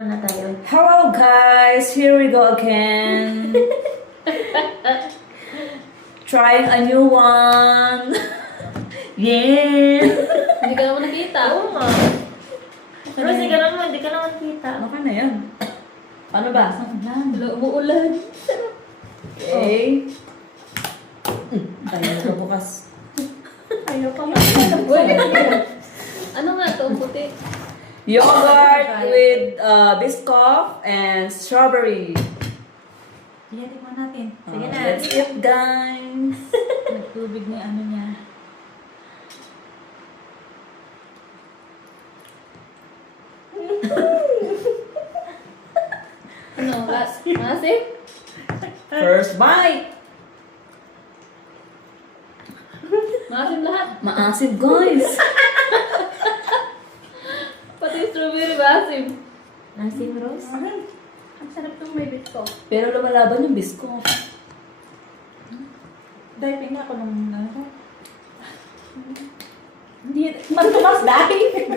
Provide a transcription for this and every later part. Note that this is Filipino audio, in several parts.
Na tayo. Hello guys, here we go again. Trying a new one. Yeah. Hindi ka naman nakita. Oo nga. Pero hindi ka naman kita. Okay na yan. Ano ba? Saan? Umuulan. Okay. Tayo na bukas. Ayaw pa nga. Ano nga ito? Puti. Yogurt with Biscoff and strawberry. Sige, tikman natin. Sige na. Let's eat guys. Nagtubig na ano niya. Ano? Masip? First bite. Masip lahat. Maasim guys. Pati strawberry masip. Masip, Rose? Ang sarap itong may bitko. Pero lumalaban yung Biscoff. Diving na ako nung ano. Hindi, matumas dahil.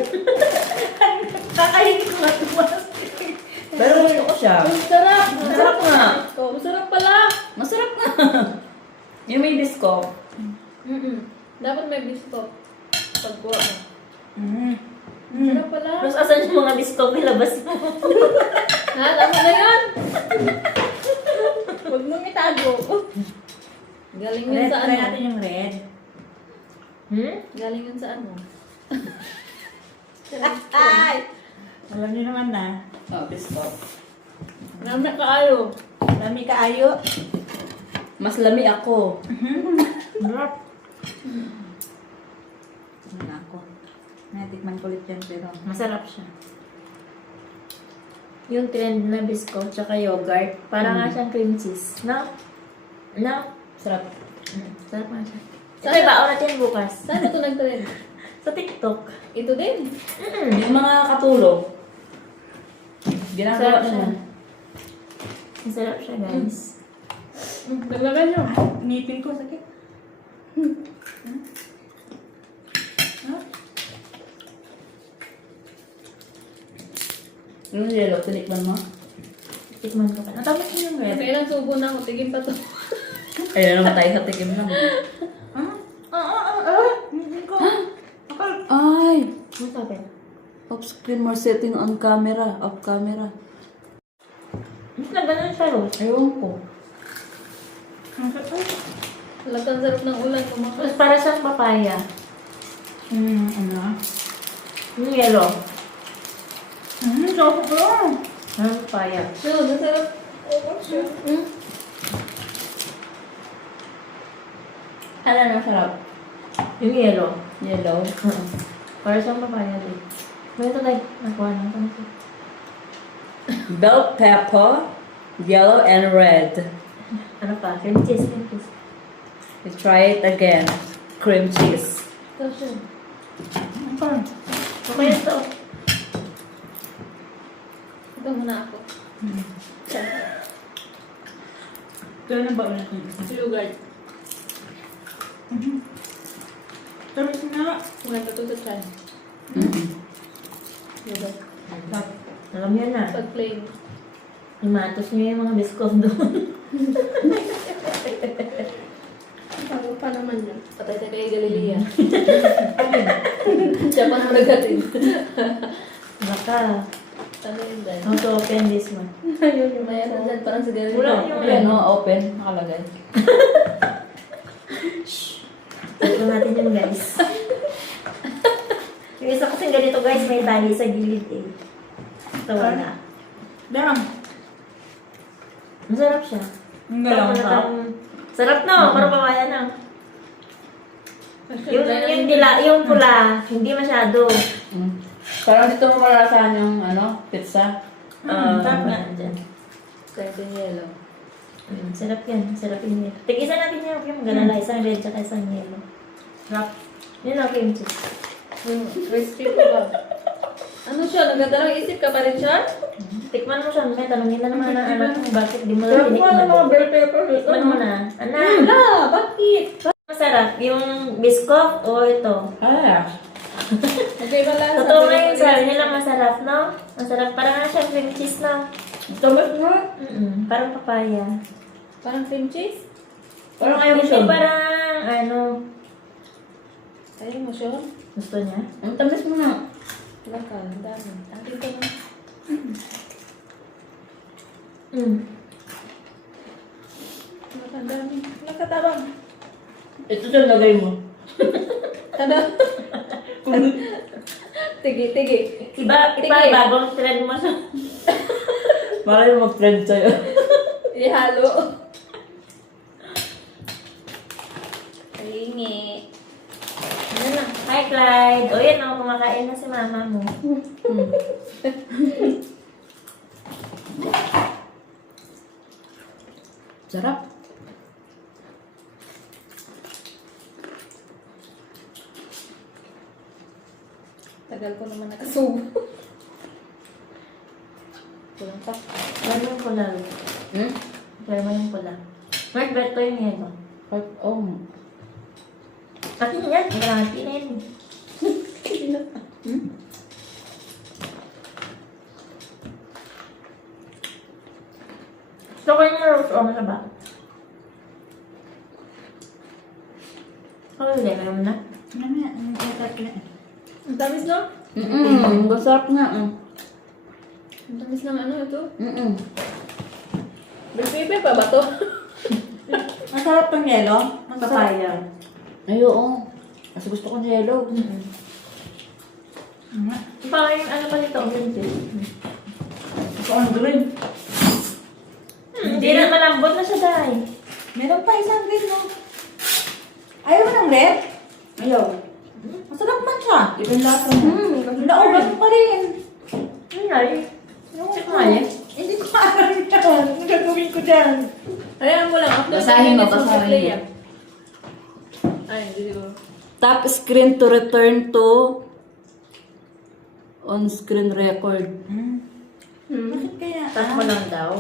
Kakainin ko matumas. Pero gusto ko siya. Masarap! Masarap nga. Oh, masarap pala! Masarap nga. Yung may Biscoff. Dapat may biskop. Pagkuha mo. Mm. Masarap pala. Tapos asan yung mga biskop nilabas mo? Ha? Tama na yan! Huwag mong itago. Galing yun Red, sa try ano? natin yung red. Galing yun sa ano? Ay! Alam niyo naman na. Oh, Biscoff. Marami kaayo. Lami kaayo. Mas lami ako. Sarap. Ano ako? Natikman ko ulit yan pero. Masarap siya. Yung trend na biskop tsaka yogurt, para nga siyang cream cheese. No? No? Sarap. Sarap nga siya. Ito ibaon natin bukas. Saan ito nag-trend? Sa TikTok. Ito din. Yung mga katulog. Ginagawa Sarap siya. naman. Masarap siya guys. Naglagan nyo. Ngipin ko sakit. Yung yellow, tinikman mo? Tikman ko pa. Natapos ko yung red. Kailan subo na ako, tigim pa to. Ayun naman tayo sa tikim lang. Ngipin ko. Akal. Ay! Ano sabi? Off screen more setting on camera. Off camera. Mas na ganun siya, Rose. Ewan ko. Talagang sarap ng ulan. Kumakas. Mas para siyang papaya. Ano? Yung yellow. Sarap ko. Ang papaya. No, masarap. Ano na sarap? Yung yellow. Yellow. Para siyang papaya din. Ganito tayo. Nakuha ng ganito. Bell pepper, yellow and red. Ano pa? Cream cheese. Cream cheese. Let's try it again. Cream cheese. Ito siya. Okay ito. Ito muna ako. Kaya na ba ulit yung isa? Yogurt. Tapos na. Kumanta to sa chan. Yogurt. Alam niyo na. Pag plain. Imatos niyo yung mga biskop doon. Bago pa naman yan. Patay tayo kay Galilea. Siya pa naman nagatin. Baka. Ano yun dahil? How to open this one? Ayun yung mayroon dyan. Parang sa Galilea. Wala yung Ayan, no, open. Nakalagay. Ito natin yung guys. Yung isa kasi ganito guys, may tali sa gilid eh. Ito wala. Damn. Masarap siya. Ngayon sarap. Sarap no, parang papaya na. Yung dila, yung pula, hindi masyado. Parang dito mo malalasahan yung pizza. Sarap nga dyan. Kahit yung yellow. Sarap yan, sarap yun. Tig-isa natin yung ganala, isang red tsaka isang yellow. Sarap. Yun ang cream cheese. Yung crispy ko ba? Ano siya? Nagdadalang isip ka pa rin siya? Tikman mo siya, may tanongin na naman ang anak mo, bakit di mo na Sarap mo tinikman? ng mga bell pepper. Tikman mo na. Anak, Wala! Bakit? masarap? Yung biscoff o ito? Ah. Okay ba lang? Totoo nga yung sabi nila masarap, no? Masarap. Parang nga siyang cream cheese, no? Tamis nga. Parang papaya. Parang cream cheese? Parang ayaw mo Hindi siya. parang, ano, Ayaw mo siya? gusto niya? Ang tamis mo na. Wala ka, ang dami. Atin ka na. Wala ka, ang dami. Wala ka, tabang. Ito dyan lagay mo. Ano? Tigi. Iba Sige. bagong trend mo sa... Para yung mag-trend sa'yo. Ihalo. Kalingi. Ano na? Hi, Clyde. O yan, o, kumakain na si mama mo. Sarap. Tagal ko naman nakasubo. Kulang pa. Gano'n yung pula. Gano'n yung pula. Mark, beto yung yelo. Oh. Akin yan. Marami na yun. So, kayo yung rose o na ba? Oh, hindi. Meron na. Ang tamis, no? Masarap nga. Ang tamis ng ano ito. Black pepper pa ba to? Masarap tong yelo. Papaya. Ay, oo. Kasi gusto ko ng yelo. Parang yung ano pa nito, green tea. Gusto ko ng green. Hindi na malambot na siya, Day. Meron pa isang green, no? Ayaw mo ng red? Ayaw. Masarap man siya. Ibang lasa mo. Naulan mo pa rin. Ano nga eh? Check mo eh. Hindi ko alam yan. Ang gagawin ko dyan. Hayaan mo lang. After Basahin mo, 2 minutes, basahin mag-play mo. yan. Ay, hindi ko. Tap screen to return to on-screen record. Bakit kaya? Tap mo lang daw.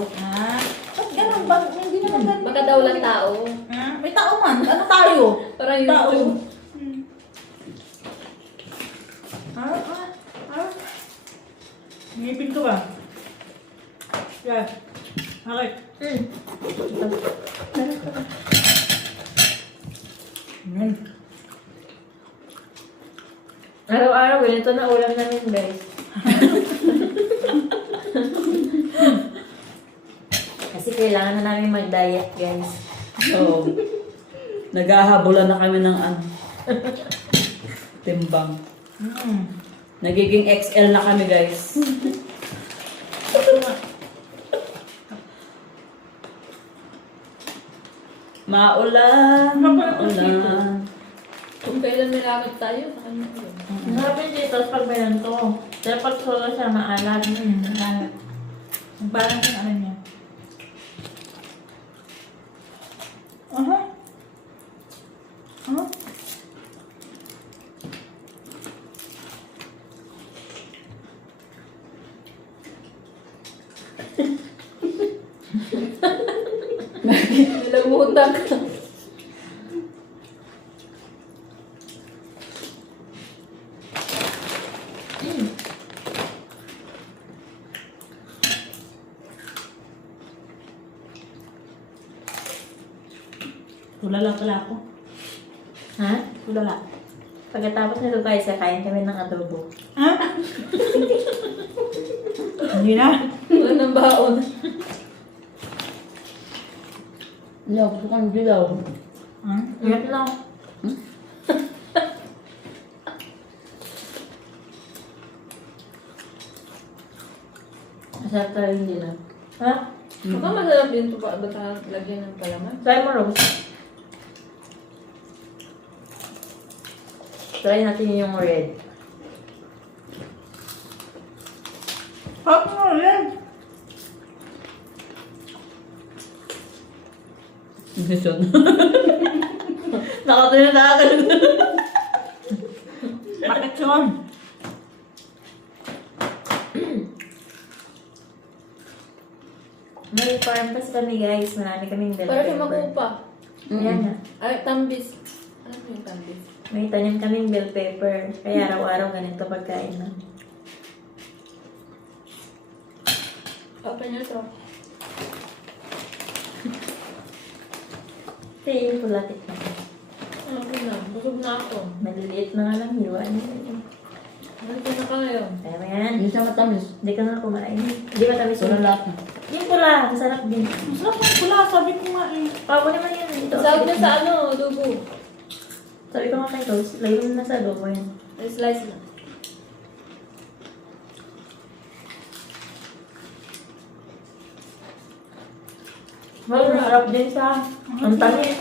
Ba't ganun? Bakit hindi naman ganun? Baka daw lang tao. May tao man. Ano tayo? Parang Tao. YouTube. Ngipin ko ba? Yeah. Okay. Araw-araw, ganito na ulam namin, guys. Kasi kailangan na namin mag-diet, guys. So, naghahabulan na kami ng ano. Timbang. Nagiging XL na kami, guys. Maulan, maulan. Kung kailan may lakad tayo, sa kanya ko. Sarap yung dito pag may to. Dapat solo siya maalat. Parang yung ano niya. Aha. Aha. Nilamutan ka. Tulala pala ako. Ha? Tulala. Pagkatapos nito guys, kakain kami ng adobo. Ha? Hindi na. Wala nang baon. Ayaw, gusto ko ng dilaw. Ha? Ingat lang. Masarap talaga yung dilaw. Ha? Baka masarap din ito pa. Baka lagyan ng palaman. Try mo, Rose. Try natin yung red. Hop mo ulit. Mission. Nakatuloy na ako. Bakit yun? May farm pass kami guys. Marami kaming dalawa. Para siya makupa. Ayan na. Ay, tambis. Ano yung tambis? May tanim kaming bell pepper. Kaya araw-araw ganito pagkain na. Open nyo to. Kasi yung pulatik na. Okay na. Busog na ako. Maliliit na nga lang. Hiwaan niyo. Nandito na kayo. Kaya mo yan. Hindi siya matamis. Hindi ka nga kumain. Hindi ka tamis Wala yun. lahat na. Yung pula. Masarap din. Masarap ang pula, sabi ko nga eh. Pabo naman yan. Ito. Sahog na sa ano, dugo. Sabi ko nga kay Rose, lagay mo na sa adobo yan. Slice na. Masarap din siya. Ang tamis.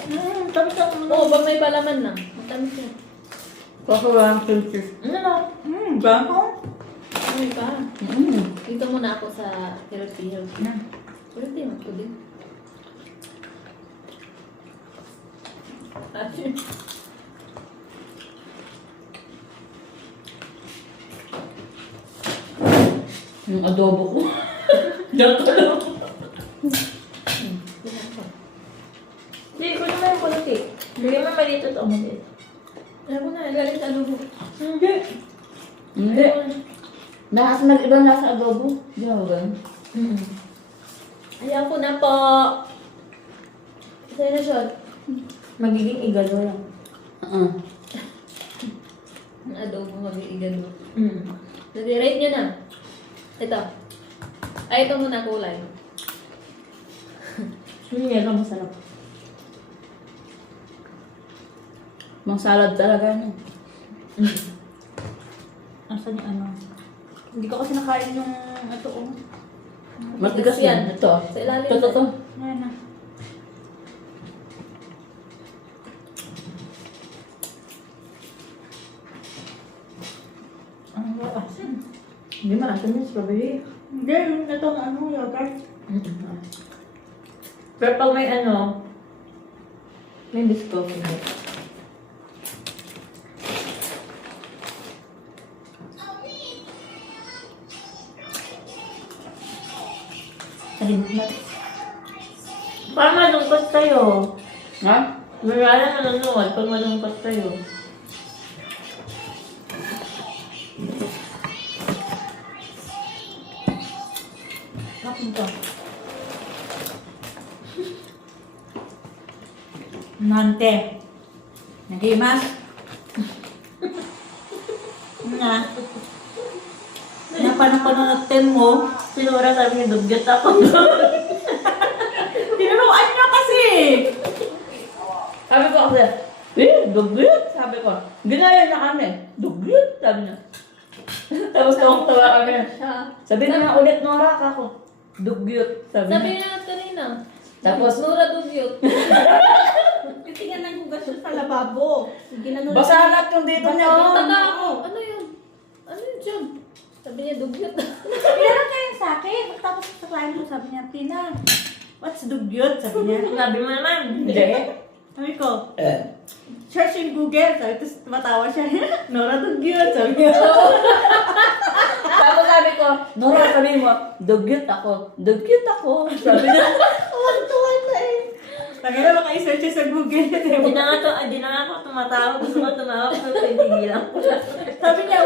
Tamis ako Oo, pag may palaman na. Matamis yan. Kaso walang filters. Ano na? Gago. Ano pa? Dito muna ako sa healthy. Healthy mo ko din. Yung adobo ko. Diyan ka lang. Hindi ko naman yung pulatik. Hindi mo malito ito. Maliit. Alam ko na, galit sa dugo. Hindi. Hindi. Nasa nag-ibang nasa adobo. Di ba ba? Ayaw ko na po. Sa'yo na shot. Magiging igalo lang. Ang adobo mag-iigan mo. Mm. Rate nyo na. Ito. Ay, ito muna kulay. Hindi yan ang masarap. Mang salad talaga na. Asan yung ano? Hindi ko kasi nakain yung ito oh. Matigas yan. Ito. Sa ilalim. Ito. Ayan na. Ano ba? Asan? Hindi maasan yung strawberry. Hindi, yung itong ano, yogurt. Pero pag may ano, may bisco. Parang malungkot kayo. Ha? Marala nanonood pag malungkot kayo. Bakit ito? Nante. Nagimas. Na. Napanapanood mo. Sinura sabi niya, dugyot ako. Tinuruan niyo kasi. Sabi ko kasi, dugyot. Sabi ko, ginaya na kami. Dugyot. Sabi niya. Tapos tawang-tawa kami. Sabi na nga ulit, Nora, ako. Dugyot. Sabi Sabi niya. niya kanina. Tapos, Nura dugyot. Titingnan ng hugas yun sa lababo. Ginano basa lahat yung dito niya. Taka ako. Ano yun? Ano yun dyan? Sabi niya dugyot. Meron kayo sa akin. Tapos sa client ko, sabi niya, Tina, what's dugyot? Sabi niya. Sabi mo naman. Hindi. Sabi ko, search in Google. Sabi, tapos tumatawa siya. Nora dugyot. Sabi niya. Tapos sabi ko, Nora, sabi mo, dugyot ako. Dugyot ako. Sabi niya. Tuwan na eh. Sabi na maka-search sa Google. Di na nga ako tumatawa. Gusto ko tumawa. Pero pinigilan ko. Sabi niya,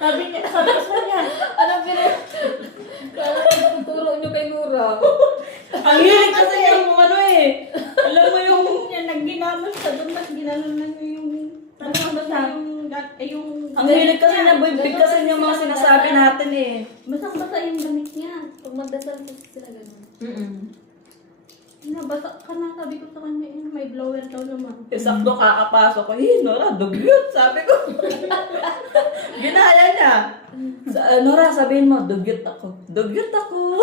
sabi ko sa kanya, Ano pinagtuturo niyo kay Nora? Ang hilig kasi yung ano eh. Alam mo yung... yan, nagginamos sa doon, mas ginanon na niya yung, tanong ba sa yung, Ang hilig kasi niya, big kasi yung mga sinasabi natin eh. basang-basa yung damit niya. Pag magdasal sila ganun. Nabasa ka na, sabi ko sa kanya, may blower daw naman. Sakto kakapasok ko, Nora, dugyot, sabi ko. Ginaya niya. Nora, sabihin mo, dugyot ako. Dugyot ako.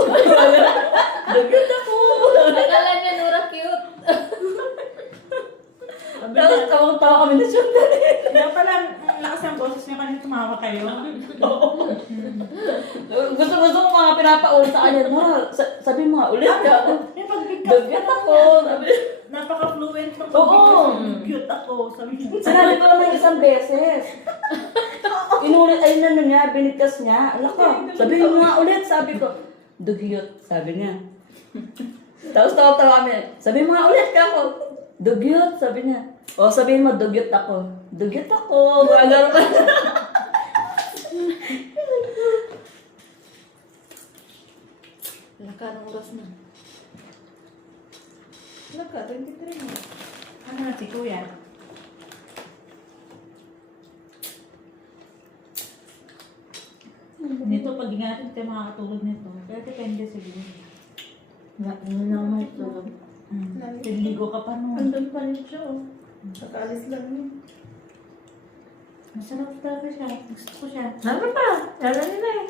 Dugyot ako. Akala niya Nora cute. Tapos tawang-tawa kami na siya. Kaya pala, ang lakas ng boses niya kanina tumawa kayo. Gusto ko mga pinapaulit sa kanya, Nora, sabihin mo nga ulit. Eh, pagbigkas Dugyot ako. Sabi napaka-fluent ng Oo. pagbigkas. Cute ako, sabi niya. Sinabi ko naman isang beses. Inulit, ayun na niya, binigkas niya. Ala ko, sabihin mo nga ulit, sabi ko. Dugyot, sabi niya. Tapos tawa-tawa kami. Sabihin mo nga ulit ka ako. Dugyot, sabi niya. O, sabihin mo, dugyot ako. Dugyot ako. Gagano ka. Laka ng oras na. Laka, 23 na. Ano na si Kuya? Nito, pag di natin tayo makakatulog nito. Pero depende siguro. Ano lang matulog. Ligo ka pa noon. Andun pa rin siya, oh. Nakalis lang yun. Masarap talaga siya. Gusto ko siya. Ano pa? Lalo nila eh.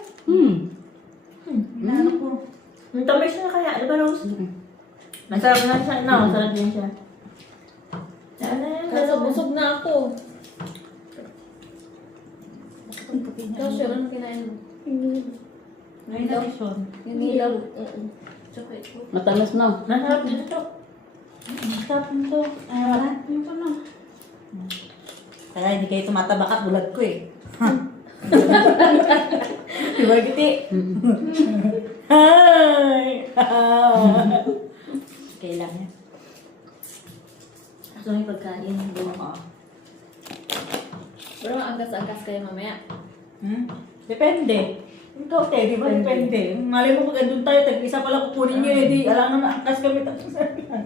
Inaano ko. Ang tamis na kaya, di ba Rose? Masarap na siya. No, masarap din siya. Lalo na Kaso busog na ako. Ikaw, siya, ano kinain mo? Ngayon na rin siya. Hinilaw. Tsaka ito. Matalas na. Masarap din ito. Masarap nito. Yung pa na. Kaya hindi kayo tumatabak bulag ko eh. Diba giti? Hi! Kailangan. Gusto may pagkain. Oo. Pero angkas-angkas kayo mamaya. Depende. Ikaw, te, di ba? Depende. Malay mo pag andun tayo, tag-isa pala kukunin nyo, di alam na angkas kami tapos sabihan.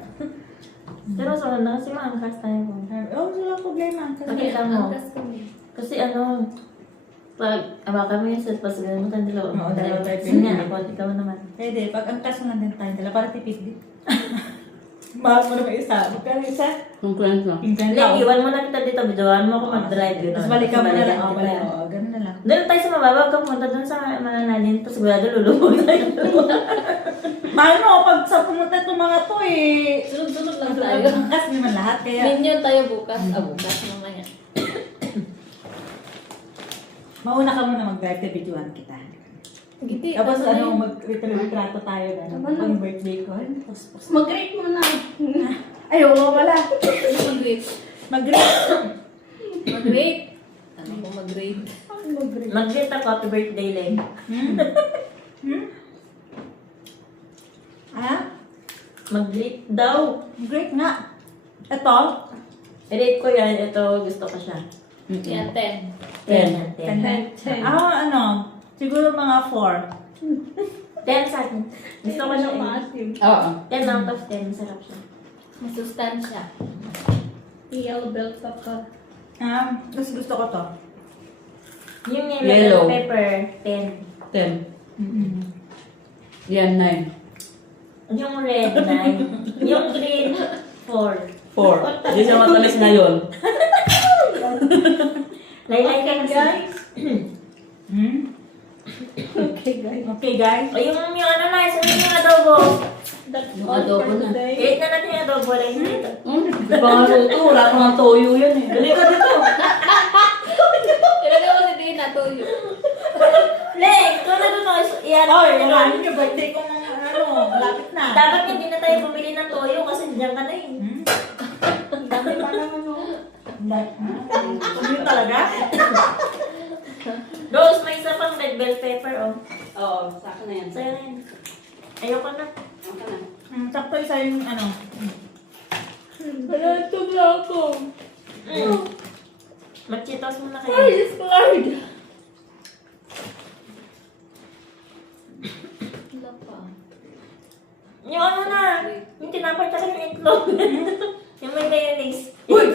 Pero sa na kasi maangkas tayo ko. Wala problema. Angkas Nakita mo. Angkas kami. Kasi pag kami sa pasagal mo tayo dalawa. Oo, dalawa tayo. Sige nga, ako, ikaw naman. Pwede, pag angkas mo nandun tayo, dala para tipid din. Mahal mo naman isa. Magkano isa? Conference lang. Pinsan Hindi, lang. iwan mo na kita dito. Bidawan mo ako mag-drive. Tapos balikan mo na lang. Balikan Oo, kita. balik. Oo, ganun na lang. Doon tayo sa mababa, ka punta doon sa manananin. Tapos sigurado lulubog tayo. Mahal mo, pag sa pumunta itong mga to eh. Sunod-sunod lang tayo. Angkas naman lahat, kaya... Minion tayo bukas. Bukas mamaya. Mauna ka muna mag-drive to videoan kita. Giti. Tapos ano ano, yun? mag-retrato tayo na. Tama na. Pang birthday ko. Mag-rate mo na. Ay, oo pala. Mag-rate. Mag-rate. Mag-rate. Ano ko mag-rate? Mag-greet ako, happy birthday, Len. Ha? Mag-greet daw. Great nga. Ito? I-rate ko yan. Ito, gusto ko siya. Yan, 10. 10. 10. 10. Ano? Siguro mga 4. 10 sa akin. Gusto ko siya. Oo. 10 out of 10. Masarap siya. Masustansya. Yellow bell pepper. Gusto ko to. Yung Yellow. yellow pepper, 10. 10. Yan, 9. Yung red, 9. Yung green, 4. 4. Hindi siya matamis ngayon. Laylay ka guys. Okay, guys. Okay, guys. O yung ano na, isa yung adobo. Yung adobo na. Create na natin yung adobo. Like dito. Di ba nga ito? Wala ka ng toyo yan eh. Dali ka dito. Ilagay mo si Dina, tuyo. Lek, ito na doon. Iyan Oy, na wala natin. yung birthday ko ng ano, malapit na. Dapat hindi na tayo bumili ng toyo kasi diyan ka na eh. Ang dami pa naman, no? Yun talaga? Rose, may isa pang red bell pepper oh. Oo, sa akin na yan. Sa'yo na yun. Ayoko na. Ako na. Sakto isa yung ano. Wala, ito na ako. Mag-cheetos muna Ay, kayo. it's hard. Wala pa. Yung ano na, yung tinapay tsaka yung itlog. Yung may mayonnaise. Uy!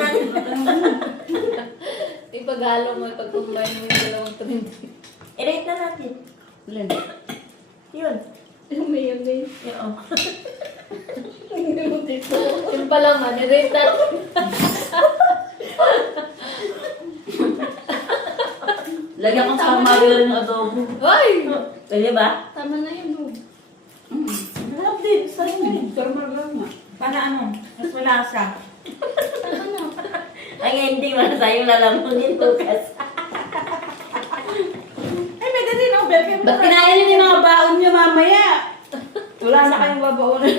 Ipagalo mo, ipag-combine mo yung dalawang trend. I-rate na natin. Len. Yun. Yung mayonnaise. Yun oh. Hindi mo dito. Yung pala man, i-rate natin. Lagyan ko sa Mario ng adobo. Ay! Pwede ba? Tama na yun, no? Sarap din. Sarap din. Sarap. Para ano, mas wala siya. Tama na. Ang ending wala tayong lalamunin bukas. Ay, pwede din. Oh, bebe mo. Ba't kinain niyo yung mga baon niyo mamaya? Wala na kayong babaunan.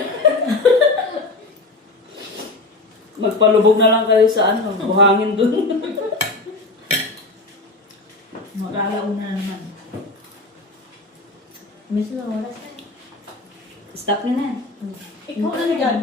Magpalubog na lang kayo sa ano, buhangin dun. Mag-alauna na naman. Miss na oras na. Stop nyo na. Ikaw ano dyan?